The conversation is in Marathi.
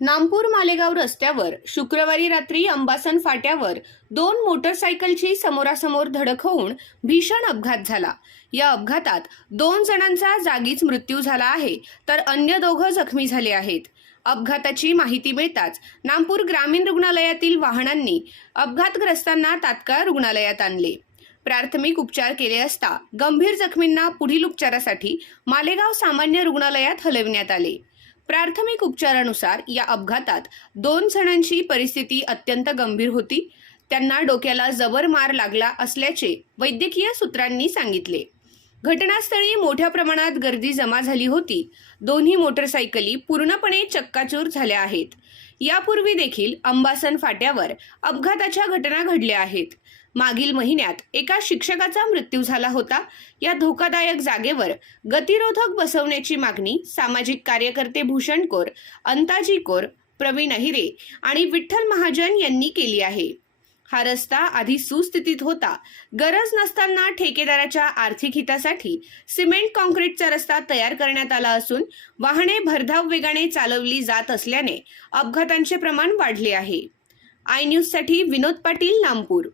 नामपूर मालेगाव रस्त्यावर शुक्रवारी रात्री अंबासन फाट्यावर दोन मोटरसायकलची समोरासमोर धडक होऊन भीषण अपघात झाला। या अपघातात 2 जणांचा जागीच मृत्यू झाला आहे, तर अन्य 2 जखमी झाले आहेत। अपघाताची माहिती मिळताच नामपूर ग्रामीण रुग्णालयातील वाहनांनी अपघातग्रस्तांना तात्काळ रुग्णालयात आणले। प्राथमिक उपचार केले असता गंभीर जखमींना पुढील उपचारासाठी मालेगाव सामान्य रुग्णालयात हलविण्यात आले। प्राथमिक उपचारानुसार या अपघातात 2 जणांची परिस्थिती अत्यंत गंभीर होती। त्यांना डोक्याला जबर मार लागला असल्याचे वैद्यकीय सूत्रांनी सांगितले। घटनास्थळी मोठ्या प्रमाणात गर्दी जमा झाली होती। दोन्ही मोटरसायकली पूर्णपणे चक्काचूर झाल्या आहेत। यापूर्वी देखील अंबासन फाट्यावर अपघाताच्या घटना घडल्या आहेत। मागील महिन्यात एका शिक्षकाचा मृत्यू झाला होता। या धोकादायक जागेवर गतिरोधक बसवण्याची मागणी सामाजिक कार्यकर्ते भूषण कौर, अंताजी कौर, प्रवीण अहिरे आणि विठ्ठल महाजन यांनी केली आहे। हा रस्ता आधी सुस्थितीत होता। गरज नसताना ठेकेदाराच्या आर्थिक हितासाठी सिमेंट काँक्रीटचा रस्ता तयार करण्यात आला असून वाहने भरधाव वेगाने चालवली जात असल्याने अपघातांचे प्रमाण वाढले आहे। आय न्यूज साठी विनोद पाटील, नामपूर।